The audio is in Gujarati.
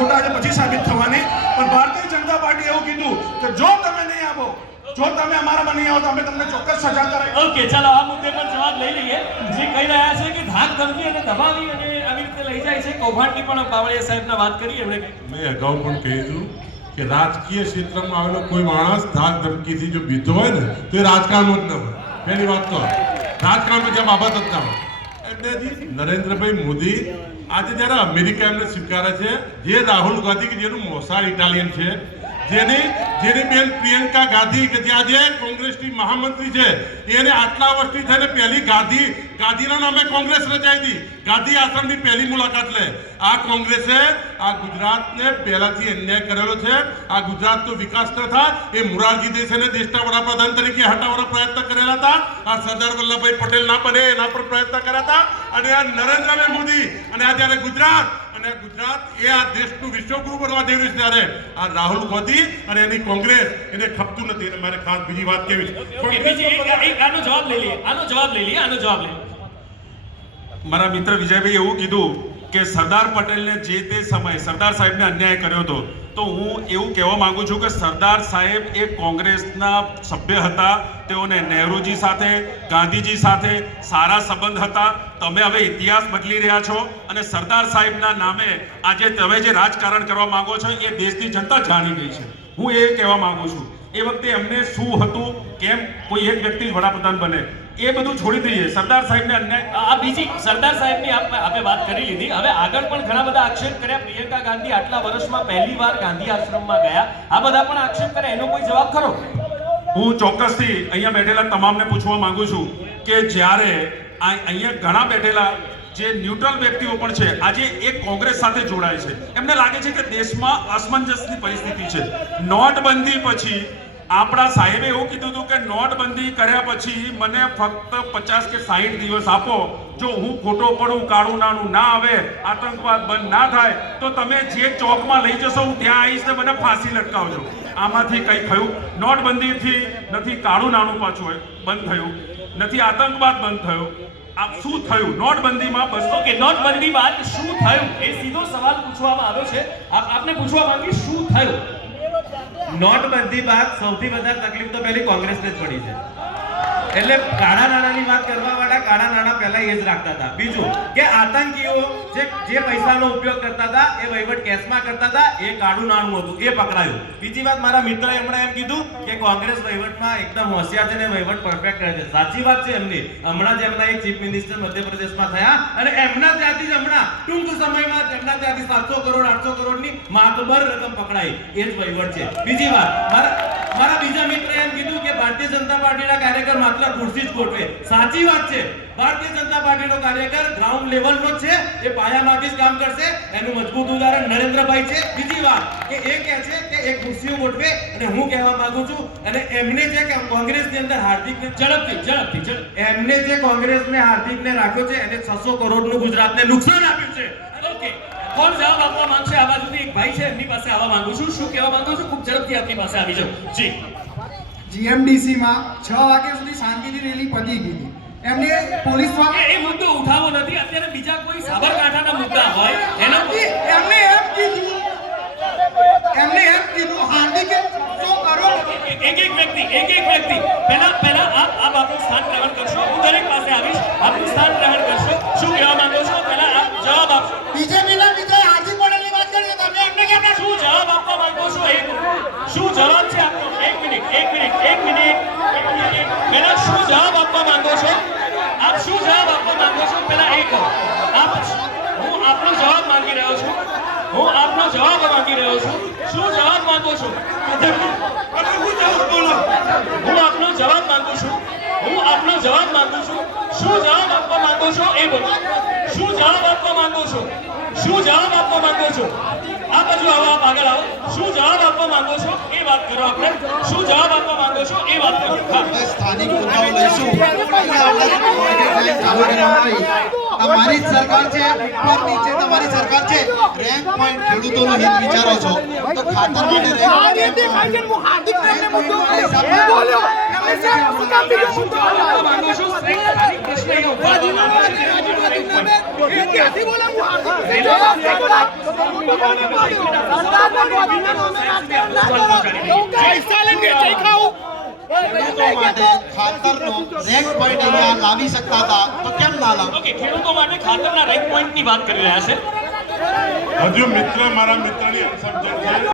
ખોટા છે પછી સાબિત થવાની. પણ ભારતીય જનતા પાર્ટી એવું કીધું કે જો તમે નહીં આવો, જો તમે અમારામાં નહીં આવો તો અમે તમને ચોક્કસ સજા કરાવી. ઓકે, ચાલો આ મુદ્દે પર જવાબ લઈ લઈએ. જે કહી રહ્યા છે કે ધાક ધમકી અને દબાવી અને આવી રીતે લઈ જાય છે, કૌભાંડની પણ બાવળિયા સાહેબના વાત કરી. એમણે મેં અગાઉ પણ કહ્યું કે રાજકીય ક્ષેત્રમાં આવેલો કોઈ માણસ ધાક ધમકીથી જો બીતો હોય ને તો એ રાજકારણમાં જ ન હોય. પહેલી વાત તો રાજકારણમાં જે બાબત જ ના હોય. એટલે નરેન્દ્રભાઈ મોદી આજે જ્યારે અમેરિકા એમને સ્વીકારે છે, જે રાહુલ ગાંધી કે જેનું મોસાળ ઇટાલિયન છે, જેની બેન પ્રિયંકા ગાંધી કે જે આજે કોંગ્રેસની મહામંત્રી છે, એને આટલા વર્ષથી થઈને પહેલી ગાંધીના નામે કોંગ્રેસ રચાઈ હતી. ગાંધી આશ્રમની પહેલી મુલાકાત લે. આ કોંગ્રેસે આ ગુજરાતને પહેલાથી અન્યાય કરેલો છે. આ ગુજરાતનો વિકાસ ન થાય એ મોરારજી દેસાઈને દેશના વડાપ્રધાન તરીકે હટાવવાનો પ્રયત્ન કરેલા હતા. આ સરદાર વલ્લભભાઈ પટેલ ના બને એના પર પ્રયત્ન કર્યા હતા. અને આ નરેન્દ્રભાઈ મોદી અને આ જ્યારે ગુજરાત એ આ દેશનું વિશ્વગુરુ બનવા જઈ રહ્યું છે, ત્યારે આ રાહુલ ગાંધી અને એની કોંગ્રેસ એને ખપતું નથી. અને મારે ખાસ બીજી વાત કેવી છે, આનો જવાબ લઈ લઈએ. મારા મિત્ર વિજયભાઈ એવું કીધું કે સરદાર પટેલને જે તે સમયે સરદાર સાહેબને અન્યાય કર્યો હતો, તો હું એવું કહેવા માંગુ છું કે સરદાર સાહેબ એ કોંગ્રેસના સભ્ય હતા. તેઓને નહેરુજી સાથે, ગાંધીજી સાથે સારા સંબંધ હતા. તમે હવે ઇતિહાસ બદલી રહ્યા છો અને સરદાર સાહેબના નામે આજે તમે જે રાજકારણ કરવા માંગો છો એ દેશની જનતા જાણી ગઈ છે. હું એ કહેવા માંગુ છું, એ વખતે એમને શું હતું, કેમ કોઈ એક વ્યક્તિ વડાપ્રધાન બને, એ બધું છોડી દઈએ. સરદાર સાહેબને અન્યાય, આ બીજી સરદાર સાહેબની આપણે વાત કરી લીધી. હવે આગળ પણ ઘણા બધા આક્ષેપ કર્યા. પ્રિયંકા ગાંધી આટલા વર્ષમાં પહેલી વાર ગાંધી આશ્રમમાં ગયા, આ બધા પણ આક્ષેપ કર્યા. એનો કોઈ જવાબ ખરો? હું ચોક્કસથી અહીંયા બેઠેલા તમામને પૂછવા માંગુ છું કે જ્યારે અહીંયા ઘણા બેઠેલા જે ન્યુટ્રલ વ્યક્તિઓ પણ છે, આજે એક કોંગ્રેસ સાથે જોડાય છે, એમને લાગે છે કે દેશમાં અસમંજસની પરિસ્થિતિ છે. નોટબંધી પછી આપણા સાહેબે એવું કીધું હતું કે નોટબંધી કર્યા પછી મને ફક્ત 50 કે 60 દિવસ આપો, જો હું ખોટો પડું, કાળું નાણું ના આવે, આતંકવાદ બંધ ના થાય તો તમે જે ચોકમાં લઈ જશો હું ત્યાં આવીશ ને મને ફાંસી લટકાવજો. આમાંથી કંઈ થયું? નોટબંધીથી નથી કાળું નાણું પાછું બંધ થયું, નથી આતંકવાદ બંધ થયો. આપ શું થયું નોટબંધીમાં? બસ ઓકે, નોટબંધી બાદ શું થયું એ સીધો સવાલ પૂછવામાં આવ્યો છે. આપને પૂછવા માંગી શું થયું? નોટબંધી બાદ સૌથી વધારે તકલીફ તો પહેલી કોંગ્રેસને જ પડી છે. એટલે કાળા નાણાંની વાત કરવા વાળા કાળા નાણાં પહેલા એ જ રાખતા હતા. બીજું કે આતંકીઓ જે પૈસાનો ઉપયોગ કરતા હતા એ વહીવટ કેશમાં કરતા હતા, એ કાળું નાણું હતું, એ પકડાયું. બીજી વાત, મારા મિત્રએ હમણાં એમ કીધું કે કોંગ્રેસ વહીવટમાં એકદમ હોશિયાર છે ને વહીવટ પરફેક્ટ કરે છે. સાચી વાત છે એમની. હમણાં જ એમના એક ચીફ મિનિસ્ટર મધ્યપ્રદેશમાં થયા અને એમના ત્યાંથી જ હમણાં ટૂંક સમયમાં એમના ત્યાંથી 700 કરોડ 800 કરોડની માતબર રકમ પકડાઈ. એ જ વહીવટ છે. બીજી વાત, મારા બીજા મિત્રએ એમ કીધું કે ભારતીય જનતા પાર્ટીના કાર્યકર માત્ર ખુરશી જ ગોઠવે. સાચી વાત છે. ભારતીય જનતા પાર્ટીનો કાર્યકર ગ્રાઉન્ડ લેવલનો છે, એ પાયામાંથી જ કામ કરશે. એનું મજબૂત ઉદાહરણ નરેન્દ્રભાઈ છે. બીજી વાત કે એ કહે છે કે એ ખુરશીઓ ગોઠવે, અને હું કહેવા માંગુ છું અને એમને જે કોંગ્રેસની અંદર હાર્દિકને ઝડપથી એમને જે કોંગ્રેસને હાર્દિકને રાખ્યો છે એને 600 કરોડનું ગુજરાતને નુકસાન આપ્યું છે. ઓકે, કોણ જવાબ આપવા માંગશે? આ બાજુથી એક ભાઈ છે, એમની પાસે આવવા માંગુ છું. શું કહેવા માંગુ છું? ખૂબ ઝડપથી આપની પાસે આવી જાઉં. જી, જીએમડીસીમાં 6 વાગ્યા સુધી શાંતિની રેલી પતી ગઈ હતી. એમને પોલીસ એ મુદ્દો ઉઠાવો નથી. અત્યારે બીજા કોઈ સાબરકાંઠાના મુદ્દા હોય એનો એમને એમ કીધું હાર્દિકે શું કરો. એક વ્યક્તિ પહેલા આપ આપનું સ્થાન ગ્રહણ કરશો. હું દરેક પાસે આવીશ. આપનું સ્થાન ગ્રહણ કરશો. શું કહેવા માંગો છો? પહેલા આપ જવાબ આપશો. બીજેપીના વિજય હાર્દિક પટેલની વાત કરીએ, તમે એમને કેમ શું જવાબ આપવા માંગો છો? શું જવાબ છે આપનો? એક મિનિટ પહેલા શું જવાબ આપવા માંગો છો? આપ શું જવાબ આપવા માંગો છો? પહેલા એ કહો. હું આપનો જવાબ માંગી રહ્યો છું. શું જવાબ માંગો છો? હું આપનો જવાબ માંગુ છું. શું જવાબ આપવા માંગો છો એ બોલો. શું જવાબ આપવા માંગો છો? આ બાજુ આવો, આપ આગળ આવો. શું જવાબ આપવા માંગો છો એ વાત કરો. આપણે શું જવાબ આપવા માંગો છો એ વાત કરો. સ્થાનિક મુદ્દાઓ લઈશું. તમારી સરકાર છે, ઉપર નીચે તમારી સરકાર છે. રેન્ક પોઈન્ટ ખેડૂતોનો હિત વિચારો છો તો ખાતર માટે ખેડૂતો માટે ખાતરનો રેક પોઈન્ટ અહીંયા લાવી શકતા હતા તો કેમ ના લાવ્યા? ઓકે, ખેડૂતો માટે ખાતરના રેક પોઈન્ટની વાત કરી રહ્યા છે. હજુ મિત્ર મારા મિત્રની અનસમજણ છે.